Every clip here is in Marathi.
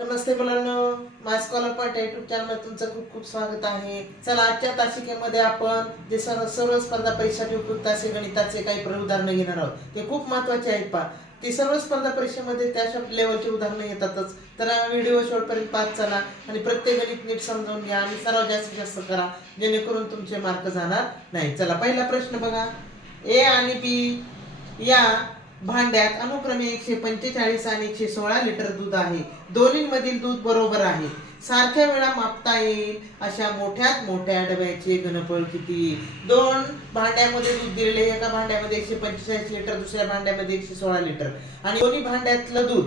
नमस्ते मुलांनो माय स्कॉलर पॉईंट युट्यूब चॅनलमध्ये तुमचं खूप खूप स्वागत आहे. चला आजच्या तासिकेमध्ये आपण जे सर्व सर्व स्पर्धा परीक्षेसाठी उपयुक्त असे गणिताचे काही उदाहरणं घेणार आहोत. ते खूप महत्त्वाचे आहेत पा ते सर्व स्पर्धा परीक्षेमध्ये त्या लेवलची उदाहरणं येतातच. तर व्हिडिओ शेवटपर्यंत पाच चला आणि प्रत्येक गणित नीट समजावून घ्या आणि सराव जास्तीत जास्त करा जेणेकरून तुमचे मार्क जाणार नाही. चला पहिला प्रश्न बघा. ए आणि बी या भांड्यात अनुक्रमे एकशे पंचेचाळीस आणि एकशे सोळा लिटर दूध आहे. दोन्हीमधील दूध बरोबर आहे. सारख्या वेळा मापता येईल अशा मोठ्यात मोठ्या डब्याचे घनफळ किती? दोन भांड्यामध्ये दूध दिलेले एका भांड्यामध्ये एकशे पंचेचाळीस लिटर दुसऱ्या भांड्यामध्ये एकशे सोळा लिटर. आणि दोन्ही भांड्यातलं दूध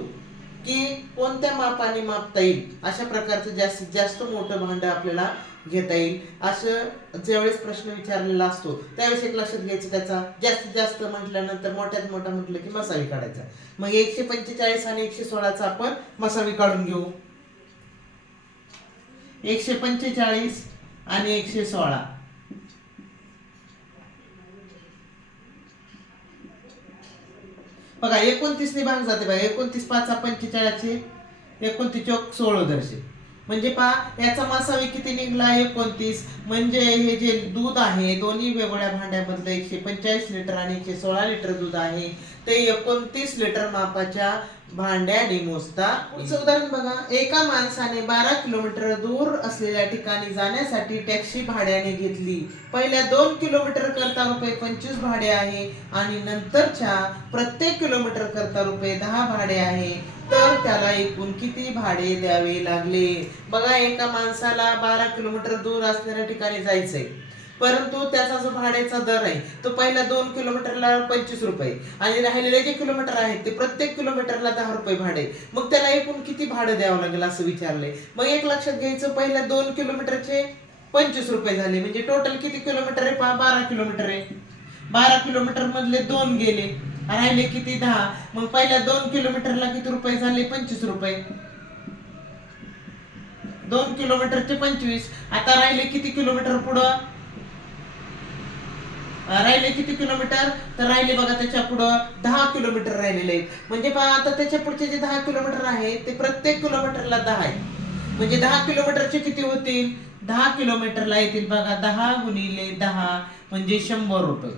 की कोणत्या मापाने मापता येईल? अशा प्रकारचं जास्तीत जास्त मोठं भांड आपल्याला घेता येईल. असं ज्यावेळेस प्रश्न विचारलेला असतो त्यावेळेस एक लक्षात घ्यायचं त्याचा. जास्तीत जास्त म्हटल्यानंतर मोठ्यात मोठा म्हटलं की मसावी काढायचा. मग एकशे पंचेचाळीस आणि एकशे सोळाचा आपण मसावी काढून घेऊ. एकशे पंचेचाळीस आणि एकशे सोळा. बघा एकोणतीसने भाग जाते बघा. एकोणतीस पाच पंचेचाळीसचे एकोणतीस चौक सोळा दर्शे. म्हणजे पहा याचा मासावी किती निघला एकोणतीस. म्हणजे हे जे दूध आहे दोन्ही वेगवेगळ्या भांड्यामधलं एकशे पंचेचाळीस लिटर आणि एकशे सोळा लिटर दूध आहे. ते एकोणतीस लिटर मापाच्या भांड्याने मोजता पुढचं उदाहरण बघा. एका माणसाने बारा किलोमीटर दूर असलेल्या ठिकाणी जाण्यासाठी टॅक्सी भाड्याने घेतली. पहिल्या दोन किलोमीटर करता रुपये पंचवीस भाडे आहे आणि नंतरच्या प्रत्येक किलोमीटर करता रुपये दहा भाडे आहे. तर त्याला एकूण किती भाडे द्यावे लागले? बघा एका माणसाला बारा किलोमीटर दूर असणाऱ्या ठिकाणी जायचंय. परंतु त्याचा जो भाड्याचा दर आहे तो पहिल्या दोन किलोमीटरला पंचवीस रुपये. आणि राहिलेले जे किलोमीटर आहेत ते प्रत्येक किलोमीटरला दहा रुपये भाडे. मग त्याला एकूण किती भाडं द्यावं लागेल असं विचारलंय. मग एक लक्षात घ्यायचं पहिल्या दोन किलोमीटरचे पंचवीस रुपये झाले. म्हणजे टोटल किती किलोमीटर आहे? पहा बारा किलोमीटर आहे. बारा किलोमीटर मधले दोन गेले राहिले किती? दहा. मग पहिल्या दोन किलोमीटरला किती रुपये झाले? पंचवीस रुपये. दोन किलोमीटरचे पंचवीस. आता राहिले किती किलोमीटर पुढं? राहिले किती किलोमीटर? तर राहिले बघा त्याच्या पुढं दहा किलोमीटर राहिलेले आहेत. म्हणजे पहा आता त्याच्या पुढचे जे दहा किलोमीटर आहे ते प्रत्येक किलोमीटरला दहा आहे म्हणजे दहा किलोमीटरचे किती होतील? दहा किलोमीटरला येतील बघा दहा गुणिले दहा म्हणजे शंभर रुपये.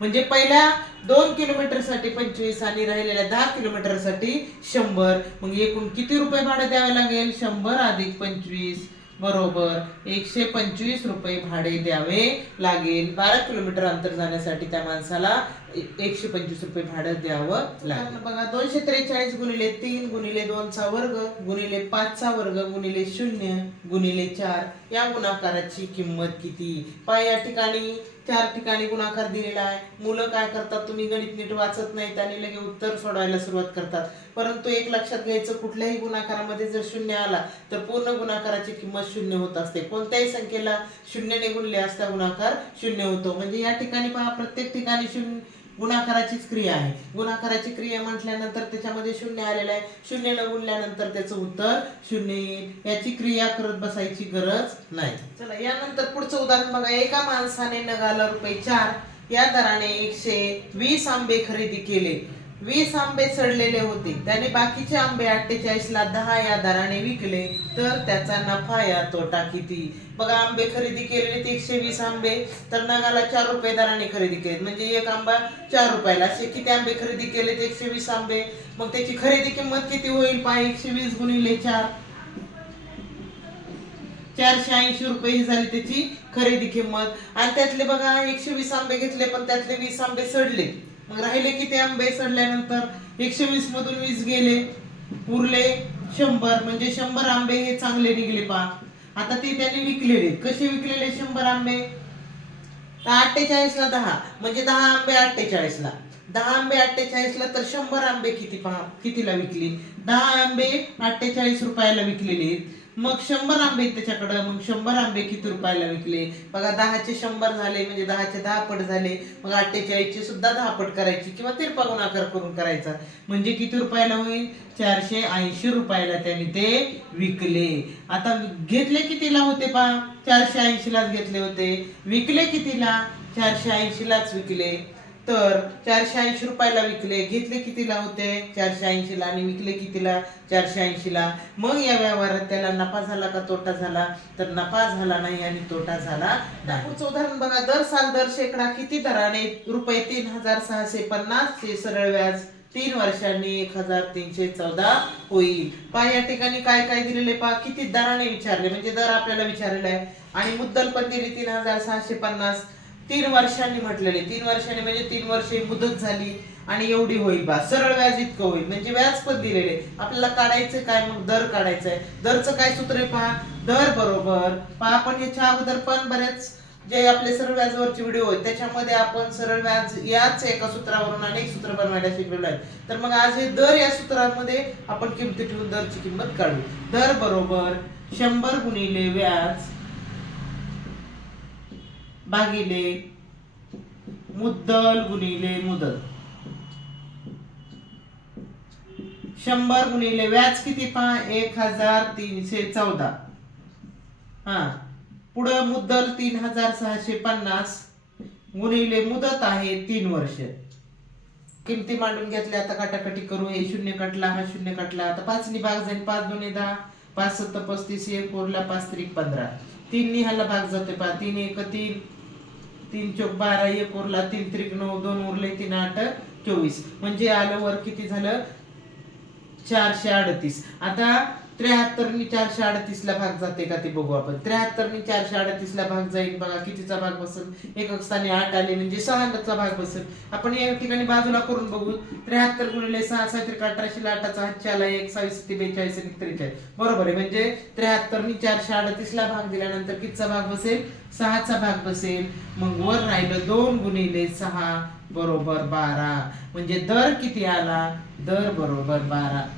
म्हणजे पहिल्या दोन किलोमीटरसाठी पंचवीस आणि राहिलेल्या दहा किलोमीटरसाठी शंभर. मग एकूण किती रुपये भाडं द्यावे लागेल? शंभर अधिक पंचवीस. बरोबर एकशे पंचवीस रुपये भाडे द्यावे लागेल. बारा किलोमीटर अंतर जाण्यासाठी त्या माणसाला एकशे पंचवीस रुपये भाडं द्यावं लागेल. बघा दोनशे त्रेचाळीस गुणिले तीन गुणिले दोनचा वर्ग गुणिले पाचचा वर्ग गुणिले शून्य गुणिले चार या गुणाकाराची किंमत किती? पाय या ठिकाणी चार ठिकाणी गुणाकार दिलेला आहे. मुलं काय करतात तुम्ही गणित नीट वाचत नाहीत आणि लगे उत्तर सोडवायला सुरुवात करतात. परंतु एक लक्षात घ्यायचं कुठल्याही गुणाकारामध्ये जर शून्य आला तर पूर्ण गुणाकाराची किंमत शून्य होत असते. कोणत्याही संख्येला शून्यने गुणले असता गुणाकार शून्य होतो. म्हणजे या ठिकाणी पहा प्रत्येक ठिकाणी शून्य गुणाकाराचीच क्रिया आहे. गुणाकाराची क्रिया म्हटल्यानंतर त्याच्यामध्ये शून्य आलेलं आहे. शून्य न गुणल्यानंतर त्याचं उत्तर शून्य येईल याची क्रिया करत बसायची गरज नाही. चला यानंतर पुढचं उदाहरण बघा. एका माणसाने नगाला रुपये चार. या दराने एकशे वीस आंबे खरेदी केले. वीस आंबे सडलेले होते. त्याने बाकीचे आंबे अठ्ठेचाळीस ला दहा या दराने विकले तर त्याचा नफा या तोटा किती? बघा आंबे खरेदी केलेले ते एकशे वीस आंबे तर नगाला चार रुपये दराने खरेदी केले. म्हणजे एक आंबा चार रुपयाला. असे किती आंबे खरेदी केले ते एकशे वीस आंबे? मग त्याची खरेदी किंमत किती होईल? पाय एकशे वीस गुणिले चार. चारशे ऐंशी रुपये ही झाली त्याची खरेदी किंमत. आणि त्यातले बघा एकशे वीस आंबे घेतले पण त्यातले वीस आंबे सडले. मग राहिले किती आंबे सडल्यानंतर एकशे वीस मधून वीस गेले उरले शंभर. म्हणजे शंभर आंबे हे चांगले निघले पहा. आता ते त्यांनी विकलेले. कसे विकलेले शंभर आंबे? अठ्ठेचाळीसला दहा. म्हणजे दहा आंबे अठ्ठेचाळीस ला दहा आंबे अठ्ठेचाळीस ला तर शंभर आंबे किती पहा कितीला विकले? दहा आंबे अठ्ठेचाळीस रुपयाला विकलेले आहेत. मग शंभर आंबे त्याच्याकडं मग शंभर आंबे किती रुपयाला विकले. बघा दहाचे शंभर झाले म्हणजे दहाचे दहा पट झाले. मग अठ्ठेचाळीसचे सुद्धा दहा पट करायची किंवा तिरपा गुणाकार करून करायचा. म्हणजे किती रुपयाला होईल चारशे ऐंशी रुपयाला त्याने ते विकले. आता घेतले कितीला होते पहा? चारशे ऐंशी लाच घेतले होते. विकले कितीला? चारशे ऐंशी लाच विकले. तर चारशे ऐंशी रुपयाला विकले. घेतले कितीला होते? चारशे ऐंशीला. आणि विकले कितीला? चारशे ऐंशीला. मग या व्यवहारात त्याला नफा झाला का तोटा झाला? तर नफा झाला नाही आणि तोटा झाला पुढचं उदाहरण बघा. दर साल दर शेकडा किती दराने रुपये तीन हजार सहाशे पन्नास चे सरळ व्याज तीन वर्षांनी एक हजार तीनशे चौदा होईल. पहा या ठिकाणी काय काय दिलेले पहा. किती दराने विचारले. म्हणजे दर आपल्याला विचारलेला आहे. आणि मुद्दल पण दिली तीन हजार सहाशे पन्नास. तीन वर्षांनी म्हटलेले. तीन वर्षांनी म्हणजे तीन वर्ष मुदत झाली आणि एवढी होईल बा. सरळ व्याज इतकं होईल. म्हणजे व्याज पण दिलेले. आपल्याला काढायचं काय? मग दर काढायचं आहे दरचं काय सूत्र आहे पहा? दर बरोबर. पहा आपण याच्या अगोदर पण बरेच जे आपले सरळ व्याजावरचे व्हिडिओ आहेत त्याच्यामध्ये आपण सरळ व्याज याच एका सूत्रावरून अनेक सूत्र बनवायला शिकलेलो आहे. तर मग आज हे दर या सूत्रामध्ये आपण किमती ठेवून दरची किंमत काढू. दर बरोबर शंभर गुणिले व्याज भागिले मुद्दल गुणिले मुदत. शंभर गुणिले व्याज किती पहा? एक हजार तीनशे चौदा. हा. पुढं मुद्दल तीन हजार सहाशे पन्नास गुणिले मुदत आहे तीन वर्ष. किमती मांडून घेतल्या आता काटाकाटी करू हे शून्य कटला हा शून्य कटला. आता पाच नि भाग जाईल पाच दोन्ही दहा पाच सत्त पस्तीस एक उरला पाच त्रिक पंधरा. तीन निहाला भाग जातोय पहा. तीन एक तीन तीन चौक बारा एक उरला तीन त्रिक नऊ दोन उरले तीन आठ चोवीस. म्हणजे आलं वर किती झालं? चारशे अडतीस. आता त्र्याहत्तर नी चारशे अडतीसला भाग जाते का ते बघू आपण. त्र्याहत्तर नी चारशे अडतीसला भाग जाईल बघा कितीचा भाग बसेल? एकक स्थानी आठ आले म्हणजे सहा भाग बसेल. आपण या ठिकाणी बाजूला करून बघू. त्र्याहत्तर गुणिले सहा साहित्रिक अठराशे आठाचा आला एक सव्वीस ते बेचाळीस आणि त्रेचाळीस. बरोबर आहे म्हणजे त्र्याहत्तर नी चारशे अडतीसला भाग दिल्यानंतर कितीचा भाग बसेल? सहाचा भाग बसेल. मग वर राहिलं दोन गुणिले सहा बरोबर बारा. म्हणजे दर किती आला? दर बरोबर बारा.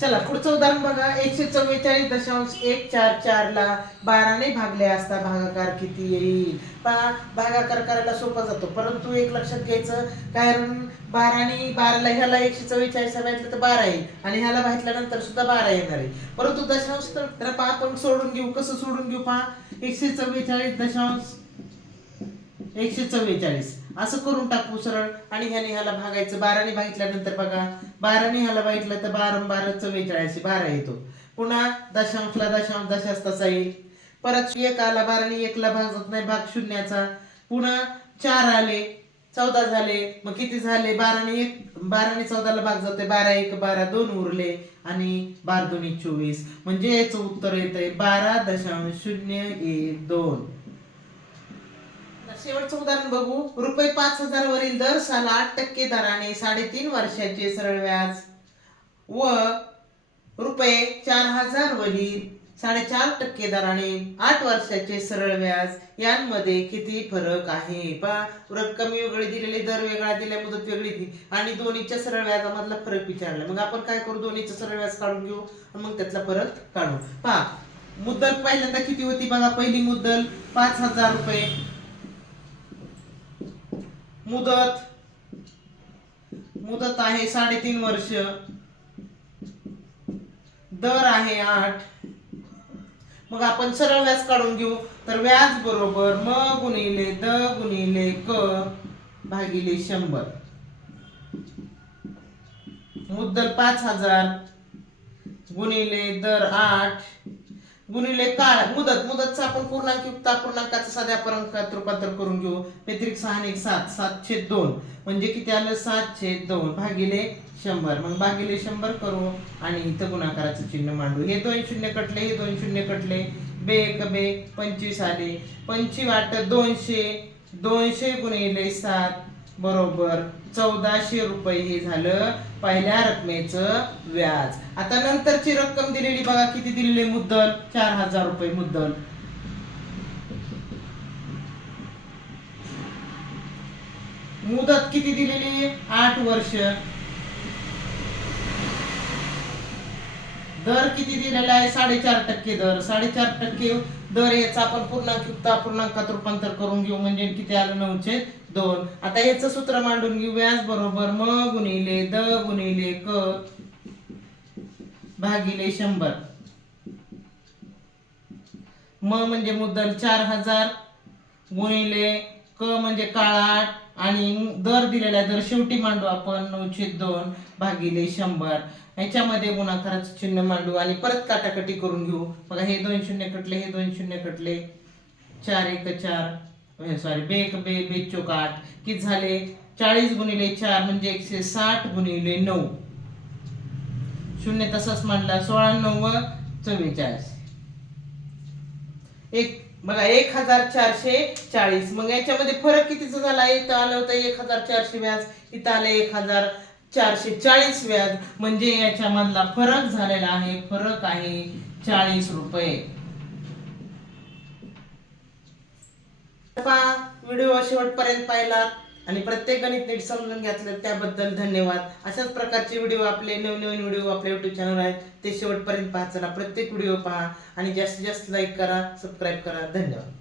चला पुढचं उदाहरण बघा. एकशे चव्वेचाळीस दशांश एक चार चार ला बाराने भागले असता भागाकार किती येईल? पहा भागाकार करायला सोपा जातो. परंतु एक लक्षात घ्यायचं कारण बाराने बाराला ह्याला एकशे चव्वेचाळीस भेटलं तर बारा येईल. आणि ह्याला भेटल्यानंतर सुद्धा बारा येणार आहे. परंतु दशांश तर पहा आपण सोडून घेऊ. कसं सोडून घेऊ पहा? एकशे चव्वेचाळीस दशांश एकशे चव्वेचाळीस. असं करून टाकू सरळ. आणि ह्याने ह्याला भागायचं. बाराने भागितल्यानंतर बघा बाराने ह्याला भागितलं तर बारा बारा चव्वेचाळीस बारा येतो. पुन्हा दशांशला दशांश दशांश तसा येईल. परत एक आला बाराने एकला भाग जात नाही भाग शून्याचा. पुन्हा चार आले चौदा झाले. मग किती झाले? बाराने एक बाराने चौदाला भाग जाते बारा एक बारा दोन उरले. आणि बारा दोन्ही चोवीस. म्हणजे याचं उत्तर येतंय बारा दशांश शून्य एक दोन. शेवटचं उदाहरण बघू. रुपये पाच हजार वरील दर साला आठ टक्के दराने साडेतीन वर्षाचे सरळ व्याज व रुपये चार हजार वरील साडेचार टक्के दराने आठ वर्षाचे सरळ व्याज यांमध्ये किती फरक आहे? पा रक्कम वेगळी दिलेली दर वेगळा दिल्या मुदत वेगळी दिली. आणि दोन्हीच्या सरळ व्याजामधला फरक विचारला. मग आपण काय करू? दोन्हीचं सरळ व्याज काढून घेऊ आणि मग त्यातला फरक काढू. पहा मुद्दल पहिल्यांदा किती होती बघा? पहिली मुद्दल पाच हजार रुपये. मुदत. मुदत आहे साडेतीन वर्ष. दर आहे आठ. मग आपण सरळ व्याज काढून घेऊ. तर व्याज बरोबर म गुणिले द गुणिले क भागिले शंभर. मुद्दल पाच हजार. गुणिले दर आठ. गुणिले काळ मुदत मुदतचा आपण पूर्णांक युक्त पूर्णांकाचं साध्या पूर्णांकात रूपांतर करून घेऊ. व्यतिरिक्त सहा एक सात सात छेद दोन. म्हणजे किती आलं? सात छेद दोन भागिले शंभर. मग भागिले शंभर करू आणि इथं गुणाकाराचं चिन्ह मांडू. हे दोन शून्य कटले हे दोन शून्य कटले. बे एक बे पंचवीस आले. पंचवीस वाट दोनशे दोनशे गुणिले सात. बरोबर. चौदाशे रुपये हे झालं पहिल्या रकमेचं व्याज. आता नंतरची रक्कम दिलेली बघा किती दिलेली मुद्दल? चार हजार रुपये मुद्दल. मुदत किती दिलेली आठ वर्ष. दर किती दिलेला आहे? साडेचार टक्के दर. साडेचार टक्के दर याचा आपण पूर्णांक पूर्णांकात रूपांतर करून घेऊ. म्हणजे किती आलं? नऊशे दोन. आता याचं सूत्र मांडून घेऊ व्याज बरोबर म गुणिले द गुणिले क भागिले शंभर. म म्हणजे मुद्दल चार हजार गुणिले क म्हणजे काळा आठ. आणि दर दिलेला आहे दर शेवटी मांडू आपण नऊशे दोन भागिले शंभर. ह्याच्यामध्ये गुणाकाराचं चिन्ह मांडू आणि परत काटाकटी करून घेऊ. बघा हे दोन शून्य कटले हे दोन शून्य कटले. चार एक चार सॉरी बे एक बे बे चोक आठ. किती झाले? चाळीस गुणिले चार म्हणजे एकशे साठ गुणिले नऊ. शून्य तसाच मांडला सोळा नऊ व चव्वेचाळीस. एक बघा एक हजार चारशे चाळीस. मग याच्यामध्ये फरक कितीचा झाला? इथं आलं होतं एक हजार चारशे व्याज इथं आलं एक हजार चारशे चाळीस व्याज म्हणजे याच्यामधला फरक झालेला आहे. फरक आहे चाळीस रुपये. पहा व्हिडिओ शेवटपर्यंत पाहिला आणि प्रत्येक गणित नीट समजून घेतलं त्याबद्दल धन्यवाद. अशाच प्रकारचे व्हिडिओ आपले नवनवीन व्हिडिओ आपले युट्यूब चॅनल आहेत. ते शेवटपर्यंत पाहत चला प्रत्येक व्हिडिओ पहा आणि जास्तीत जास्त लाईक करा सबस्क्राईब करा. धन्यवाद.